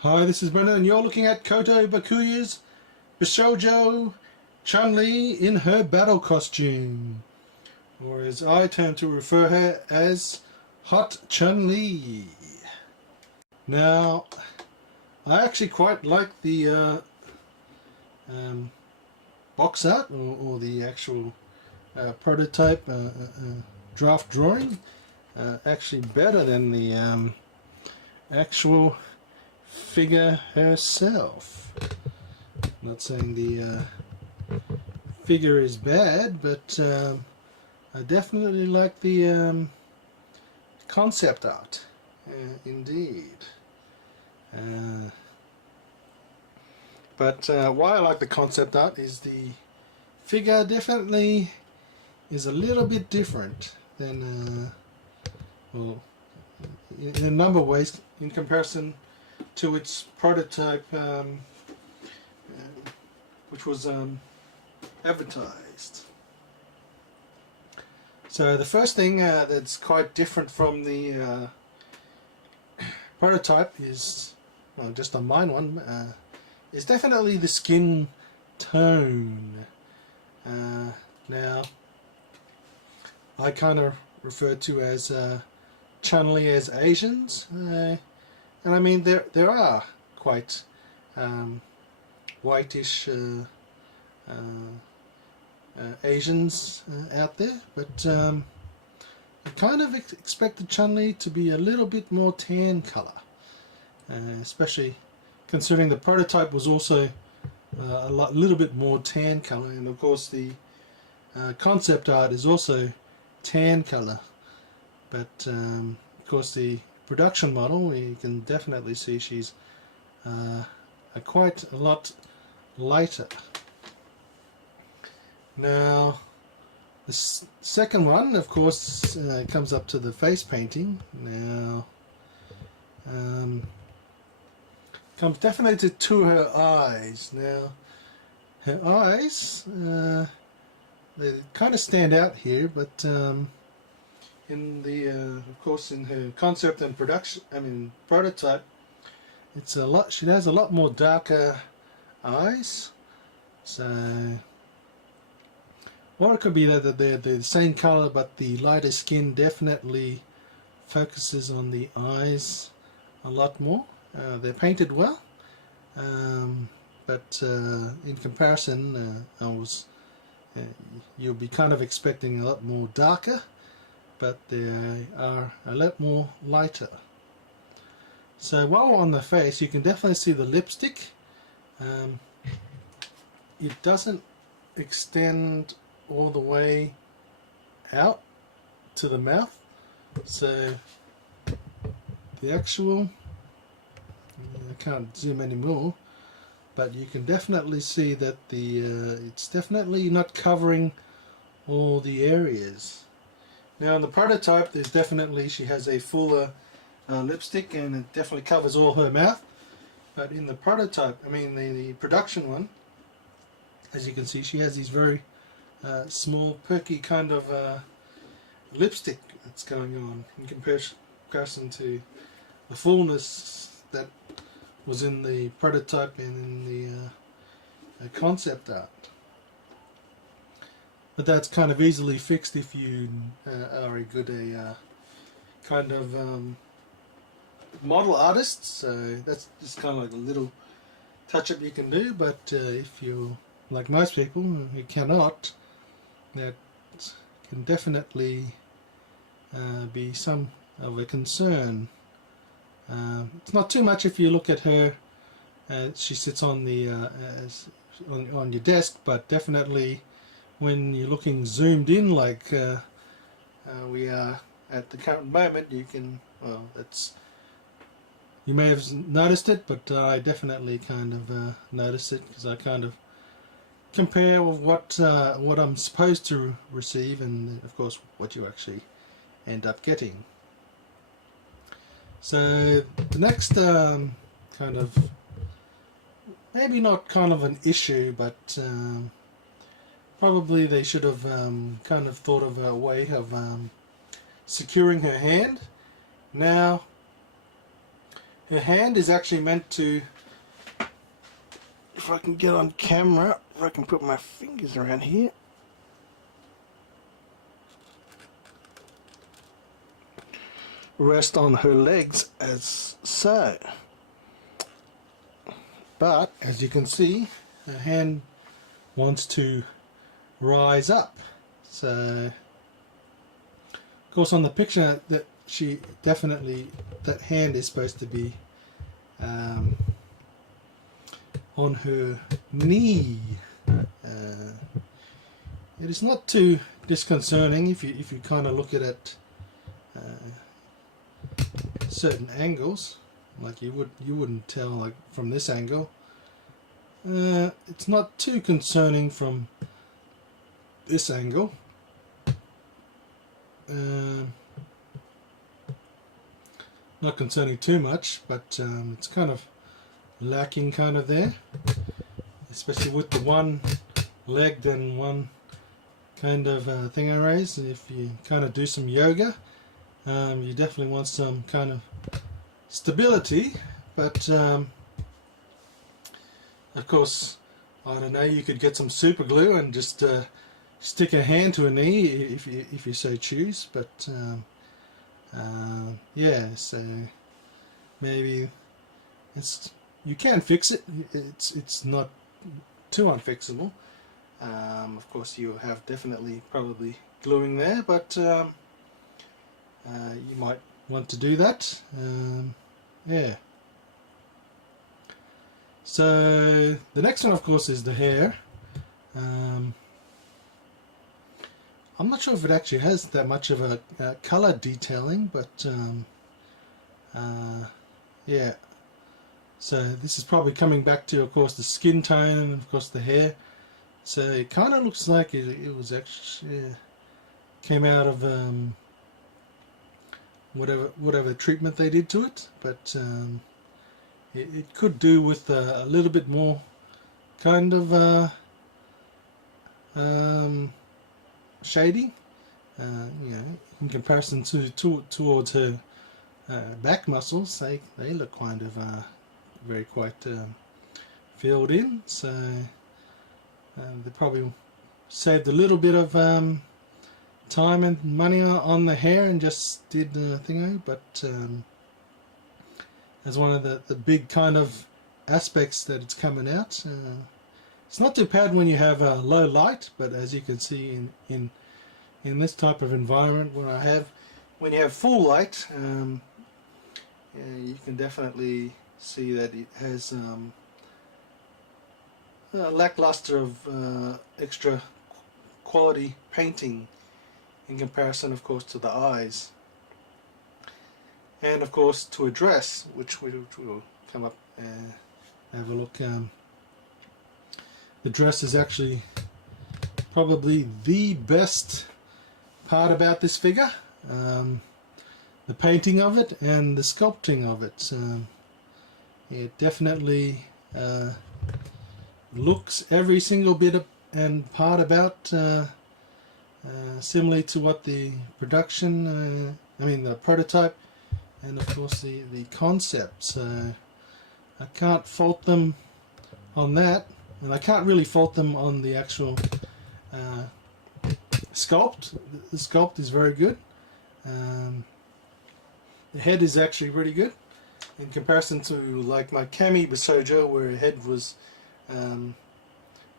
Hi, this is Brendan and you're looking at Kotobukiya's Bishoujo Chun-Li in her battle costume, or as I tend to refer her as Hot Chun-Li. Now, I actually quite like the box art or the actual prototype draft drawing, actually better than the actual figure herself. I'm not saying the figure is bad, but I definitely like the concept art, indeed. But why I like the concept art is the figure definitely is a little bit different than, well, in a number of ways in comparison to its prototype, which was advertised. So the first thing that's quite different from the prototype is, well, just on mine one, is definitely the skin tone. Now, I kind of refer to as Chun-Li as Asians, and I mean there are quite whitish Asians out there, but I kind of expected Chun-Li to be a little bit more tan color, especially considering the prototype was also a little bit more tan color, and of course the concept art is also tan color, but of course the production model, you can definitely see she's quite a lot lighter. Now the second one, of course, comes up to the face painting. Now comes definitely to her eyes. Now her eyes, they kind of stand out here, but in the of course in her concept and prototype, it's a lot. She has a lot more darker eyes. So, or it could be that they're the same color, but the lighter skin definitely focuses on the eyes a lot more. They're painted well, but in comparison, you'll be kind of expecting a lot more darker, but they are a lot more lighter. So while we're on the face, you can definitely see the lipstick. It doesn't extend all the way out to the mouth, so the actual, I can't zoom anymore, but you can definitely see that the it's definitely not covering all the areas. Now in the prototype, there's definitely, she has a fuller lipstick, and it definitely covers all her mouth. But in the prototype, I mean the production one, as you can see, she has these very small, perky kind of lipstick that's going on in comparison to the fullness that was in the prototype and in the concept art. But that's kind of easily fixed if you are a good kind of model artist. So that's just kind of like a little touch-up you can do. But if you're like most people who cannot, that can definitely be some of a concern. It's not too much if you look at her. She sits on the on your desk, but definitely when you're looking zoomed in like we are at the current moment, you can, well, you may have noticed it, but I definitely kind of noticed it, because I kind of compare with what I'm supposed to receive, and of course what you actually end up getting. So the next kind of, maybe not kind of an issue, but probably they should have kind of thought of a way of securing her hand. Now her hand is actually meant to, if I can get on camera, if I can put my fingers around here, rest on her legs as so. But as you can see, her hand wants to rise up. So of course on the picture that she definitely, that hand is supposed to be on her knee. It is not too disconcerting if you kind of look at it certain angles, like you wouldn't tell like from this angle. It's not too concerning from this angle. Not concerning too much, but it's kind of lacking kind of there, especially with the one legged and one kind of thing I raised. If you kind of do some yoga, you definitely want some kind of stability, but of course, I don't know, you could get some super glue and just stick a hand to a knee if you so choose, but yeah, so maybe you can fix it. It's not too unfixable. Of course, you have definitely probably gluing there, but you might want to do that. Yeah. So the next one, of course, is the hair. I'm not sure if it actually has that much of a color detailing, but yeah. So this is probably coming back to, of course, the skin tone and, of course, the hair. So it kind of looks like it was actually came out of whatever treatment they did to it, but it could do with a little bit more kind of shading, you know, in comparison towards her back muscles. They look kind of quite filled in, so they probably saved a little bit of time and money on the hair and just did the thingo, but as one of the big kind of aspects that it's coming out, it's not too bad when you have low light, but as you can see in this type of environment when you have full light, you can definitely see that it has a lackluster of extra quality painting in comparison, of course, to the eyes, and of course to a dress, which will come up and have a look. The dress is actually probably the best part about this figure, the painting of it and the sculpting of it. It definitely looks every single bit and part about similarly to what the production, the prototype, and of course the concept. So I can't fault them on that, and I can't really fault them on the actual sculpt. The sculpt is very good. The head is actually pretty good in comparison to like my Kami Bishoujo, where her head was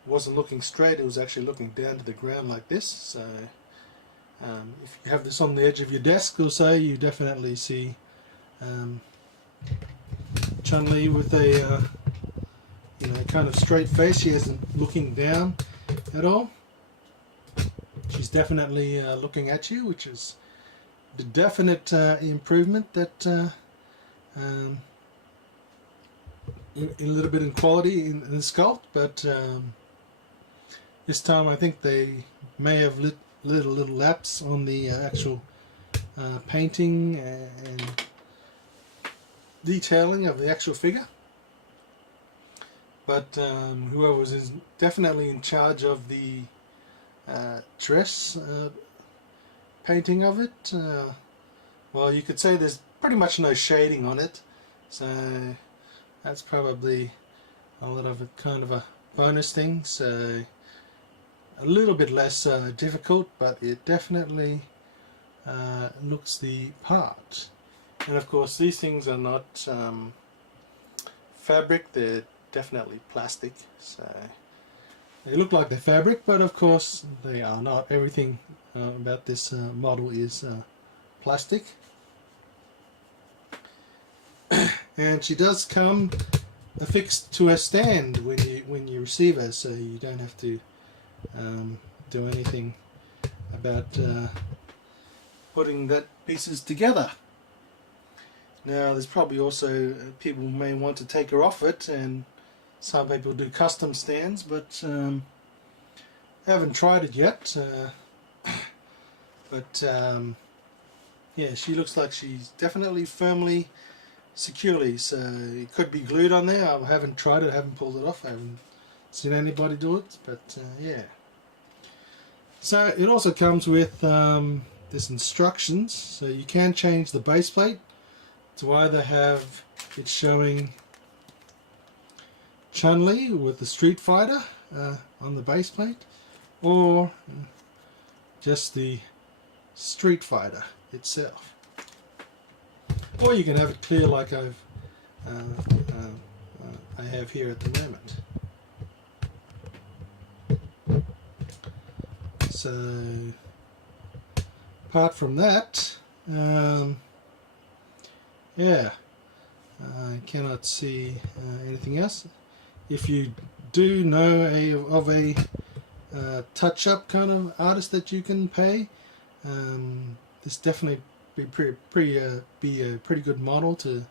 wasn't looking straight, it was actually looking down to the ground like this. So if you have this on the edge of your desk or so, you definitely see Chun-Li with a kind of straight face. She isn't looking down at all. She's definitely looking at you, which is the definite improvement that a little bit in quality in the sculpt, but this time I think they may have lit little lapse on the actual painting and detailing of the actual figure. But whoever was definitely in charge of the dress painting of it, well, you could say there's pretty much no shading on it. So that's probably a lot of a kind of a bonus thing. So a little bit less difficult, but it definitely looks the part. And of course these things are not fabric, they're definitely plastic, so they look like they're fabric, but of course they are not. Everything about this model is plastic. And she does come affixed to a stand when you receive her, so you don't have to do anything about putting that pieces together. Now there's probably also people may want to take her off it, and some people do custom stands, but I haven't tried it yet. Yeah, she looks like she's definitely firmly, securely, so it could be glued on there. I haven't tried it, I haven't pulled it off, I haven't seen anybody do it, but yeah. So it also comes with this instructions, so you can change the base plate to either have it showing Chun-Li with the Street Fighter on the base plate, or just the Street Fighter itself, or you can have it clear like I have here at the moment. So apart from that, yeah, I cannot see anything else. If you do know of a touch-up kind of artist that you can pay, this definitely be a pretty good model to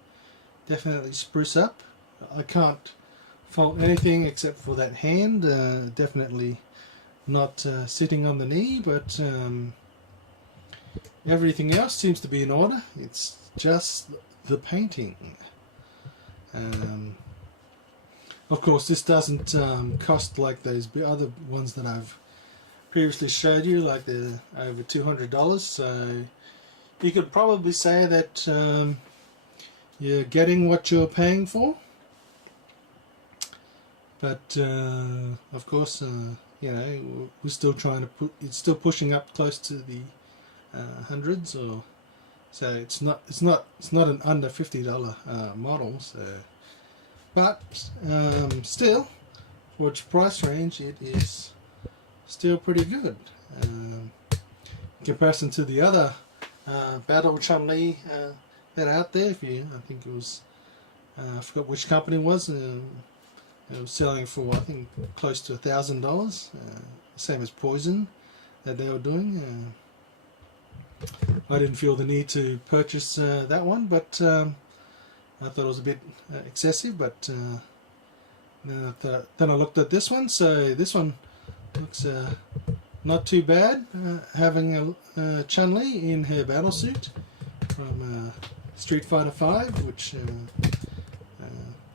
definitely spruce up. I can't fault anything except for that hand. Definitely not sitting on the knee, but everything else seems to be in order. It's just the painting. Of course this doesn't cost like those other ones that I've previously showed you, like they're over $200, so you could probably say that you're getting what you're paying for. But of course you know, we're still trying to put, it's still pushing up close to the hundreds, or so it's not an under $50 model. So, but still, for its price range, it is still pretty good in comparison to the other Battle Chun-Li that are out there. If you, I think it was, I forgot which company it was. It was selling for, I think, close to $1,000, same as Poison that they were doing. I didn't feel the need to purchase that one, but I thought it was a bit excessive. But then I looked at this one, so this one looks not too bad, having a Chun-Li in her battle suit from Street Fighter V, which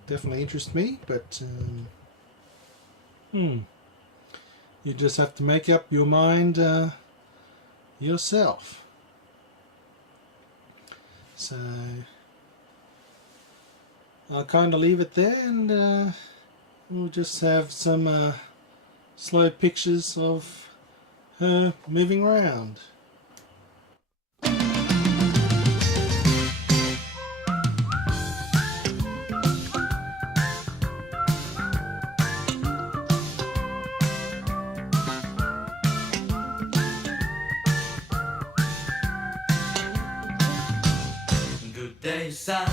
definitely interests me. But you just have to make up your mind yourself. So I'll kind of leave it there, and we'll just have some slow pictures of her moving around. Good day, son.